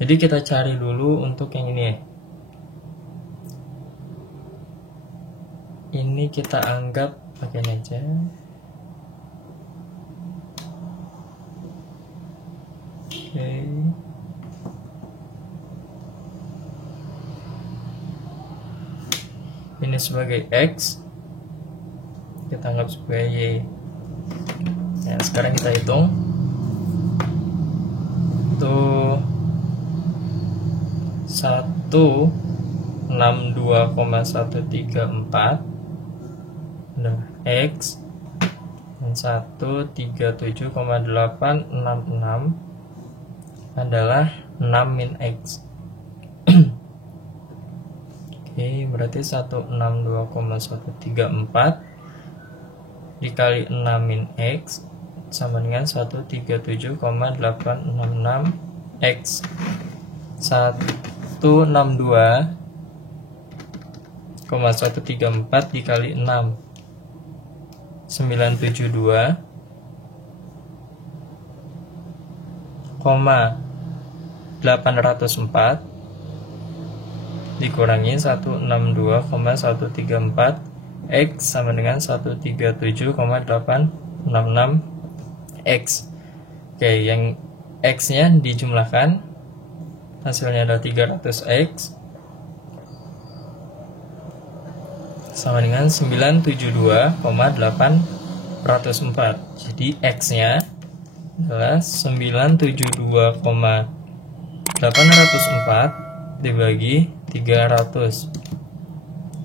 Jadi kita cari dulu untuk yang ini ya. Ini kita anggap bagian aja. Oke. Ini sebagai X, kita anggap sebagai Y. Nah, sekarang kita hitung. Itu 162,134 X dan 137,866 adalah 6 min X. Oke, berarti 162,134 dikali 6 min X sama dengan 137,866 X. 162,134 dikali 6, 972,804 dikurangi 162,134 X sama dengan 137,866 X. Oke, yang X nya dijumlahkan, hasilnya adalah 300X sama dengan 972,804. Jadi X nya adalah 972,804 dibagi 300.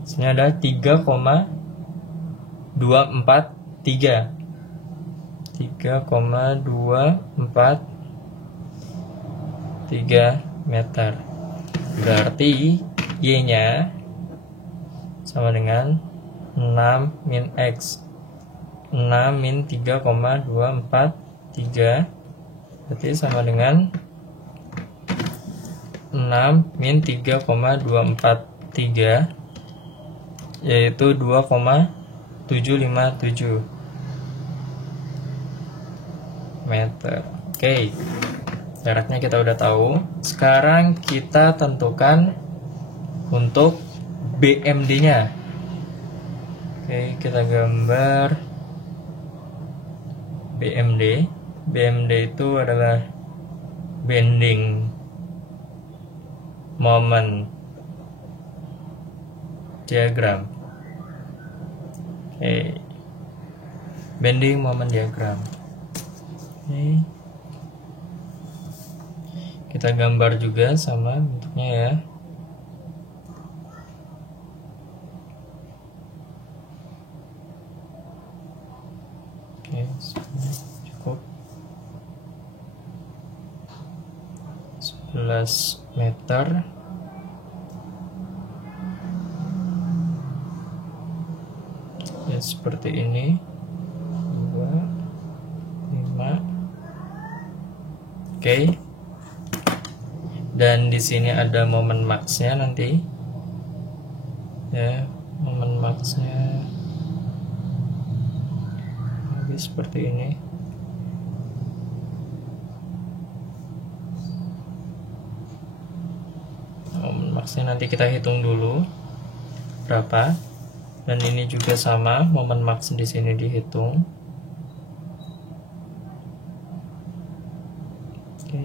Hasilnya ada 3,243. 3,243 meter. Berarti Y-nya sama dengan 6 min X. 6 min 3,243 berarti sama dengan 6 min 3,243 yaitu 2,757 meter. Oke, jaraknya kita udah tahu. Sekarang kita tentukan untuk BMD-nya. Oke, kita gambar BMD. BMD itu adalah bending moment diagram. Oke, bending moment diagram. Oke, kita gambar juga sama bentuknya ya. Oke, cukup 11 meter. Ya, seperti ini. 2, 5. Oke. Dan di sini ada momen max-nya nanti. Ya, momen max-nya seperti ini. Maksudnya nanti kita hitung dulu berapa, dan ini juga sama, momen max di sini dihitung. Oke.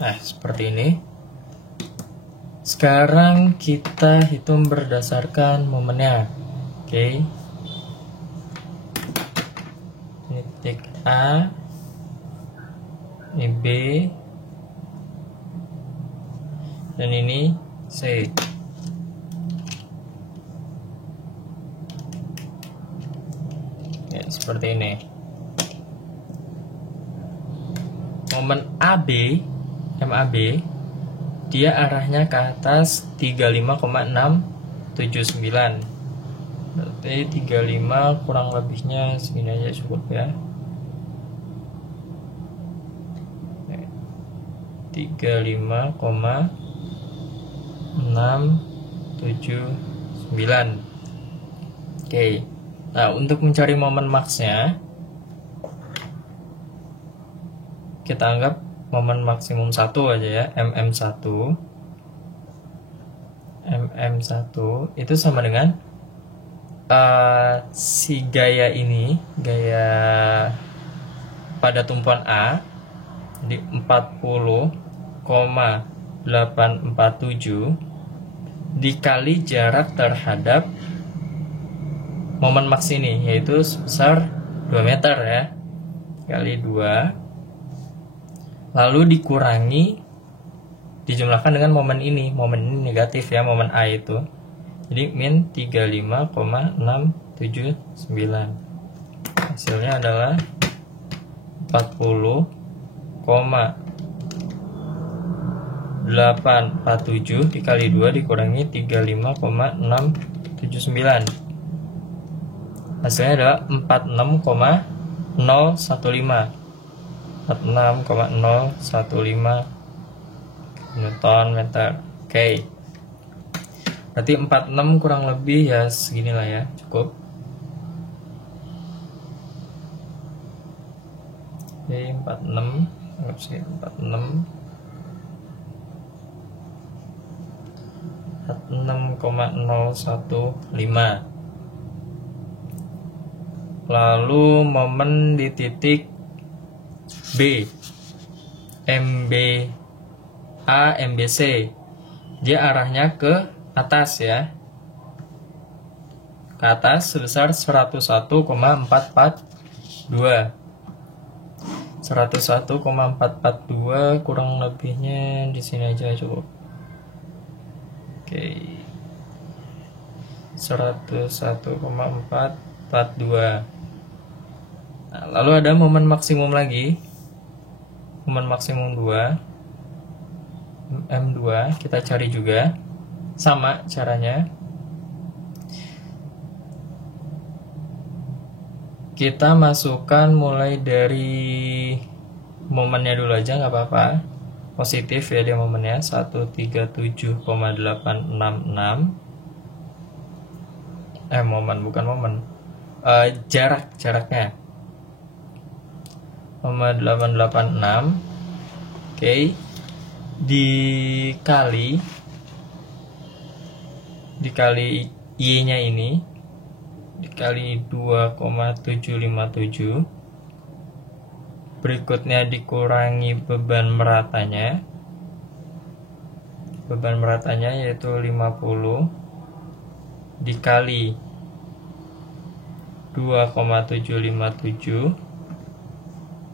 Nah, seperti ini. Sekarang kita hitung berdasarkan momennya. Oke. Ini titik A, ini B, dan ini C. Ya, seperti ini. Momen AB, MAB, dia arahnya ke atas 35,679. Berarti 35 kurang lebihnya segini aja cukup ya. 35,679. Oke. Nah, untuk mencari momen max-nya, kita anggap momen maksimum 1 aja ya, MM1. MM1 itu sama dengan si gaya ini, gaya pada tumpuan A di 40,847 dikali jarak terhadap momen max ini, yaitu sebesar 2 meter ya, kali 2, lalu dikurangi, dijumlahkan dengan momen ini negatif ya, momen A itu. Jadi min 35,679. Hasilnya adalah 40,847 dikali 2 dikurangi 35,679. Hasilnya adalah 46,015. 46,015 Newton meter. Oke. Berarti 46 kurang lebih ya seginilah ya, cukup. Oke, 46, anggap segitu 46. 46,015. Lalu momen di titik B, MBA, MBC, dia arahnya ke atas ya, ke atas sebesar 101,442. 101,442 kurang lebihnya di sini aja cukup. Oke, 101,442. Nah, lalu ada momen maksimum lagi, momen maksimum 2 M2, kita cari juga, sama caranya. Kita masukkan mulai dari momennya dulu aja, nggak apa-apa, positif ya dia momennya 137,866. Momen bukan momen, jaraknya 886. Oke, dikali Y-nya ini dikali 2,757. Berikutnya dikurangi beban meratanya. Beban meratanya yaitu 50 dikali 2,757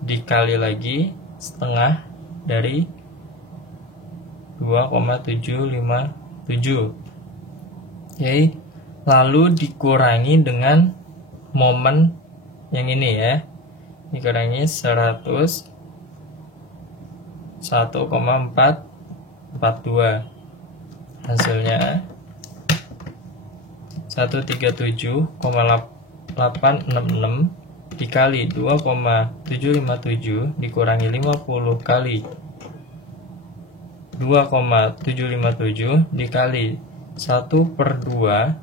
dikali lagi setengah dari 2,757. Oke, lalu dikurangi dengan momen yang ini ya, dikurangi 101,442. Hasilnya 137,866 dikali 2,757 dikurangi 50 kali 2,757 dikali 1/2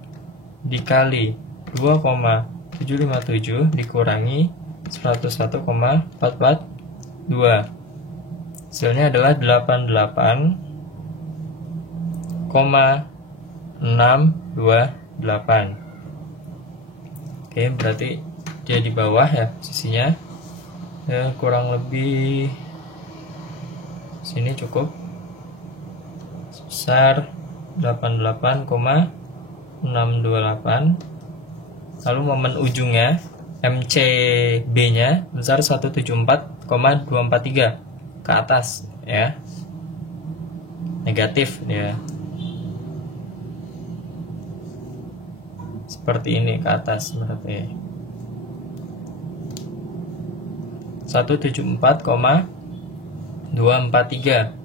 dikali 2,757 dikurangi 101,442. Hasilnya adalah 88,628. Oke, berarti dia di bawah ya posisinya ya, kurang lebih sini cukup sebesar 88,628. Lalu momen ujungnya MCB nya besar 174,243 ke atas ya, negatif ya, seperti ini ke atas, berarti 174,243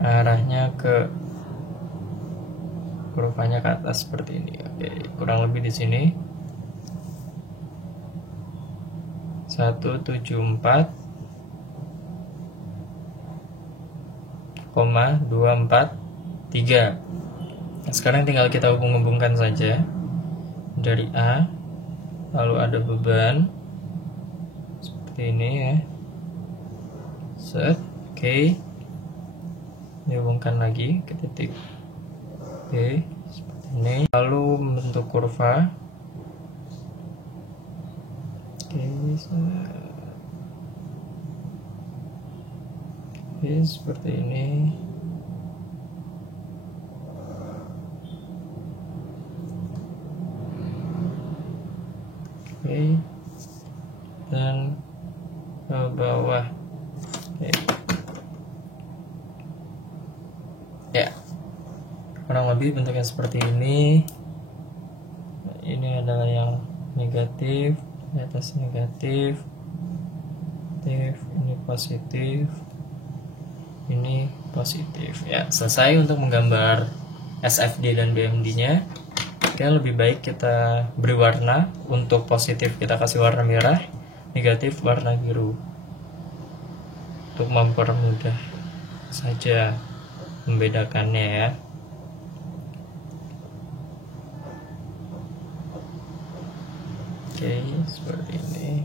arahnya ke kurvanya ke atas seperti ini. Oke, kurang lebih di sini 174,243. Nah, sekarang tinggal kita hubung-hubungkan saja dari A, lalu ada beban seperti ini ya, set. Oke, dihubungkan lagi ke titik B seperti ini, lalu membentuk kurva. Oke, seperti ini. Oke, dan ke bawah. Oke. Ya, kurang lebih bentuknya seperti ini. Ini adalah yang negatif, di atas negatif, ini positif, ini positif. Ya, selesai untuk menggambar SFD dan BMD nya. Oke, lebih baik kita beri warna. Untuk positif kita kasih warna merah, negatif warna biru, untuk mempermudah saja membedakannya ya. Oke, seperti ini.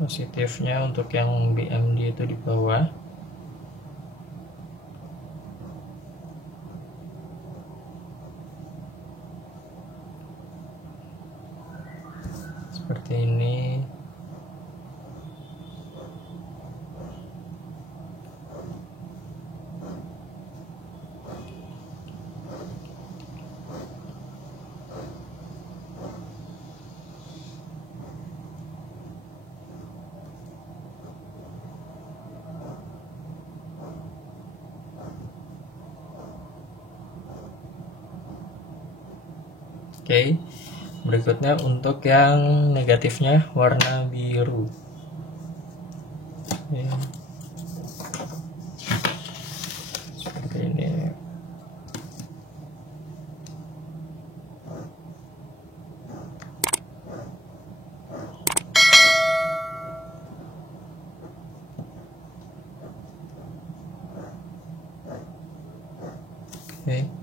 Positifnya untuk yang BMD itu di bawah. Seperti ini. Oke. Berikutnya untuk yang negatifnya warna biru. Oke. Seperti ini. Oke.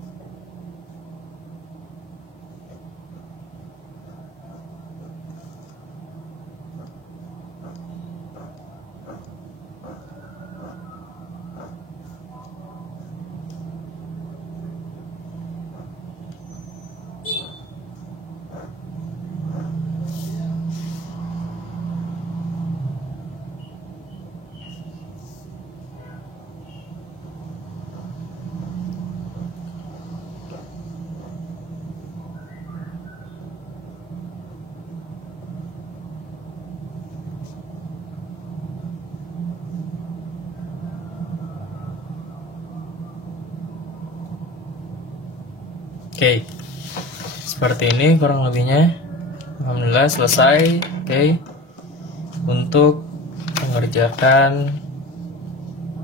Oke, seperti ini kurang lebihnya. Alhamdulillah selesai. Oke, untuk mengerjakan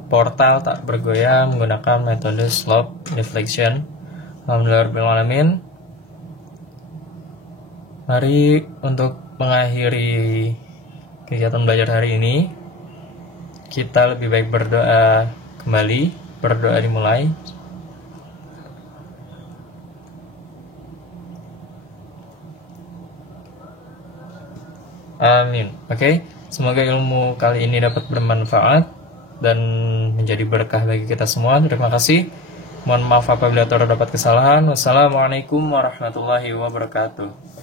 portal tak bergoyang menggunakan metode slope deflection. Alhamdulillahirrahmanirrahim. Mari untuk mengakhiri kegiatan belajar hari ini, kita lebih baik berdoa kembali. Berdoa dimulai. Amin. Oke, semoga ilmu kali ini dapat bermanfaat dan menjadi berkah bagi kita semua. Terima kasih. Mohon maaf apabila terdapat kesalahan. Wassalamualaikum warahmatullahi wabarakatuh.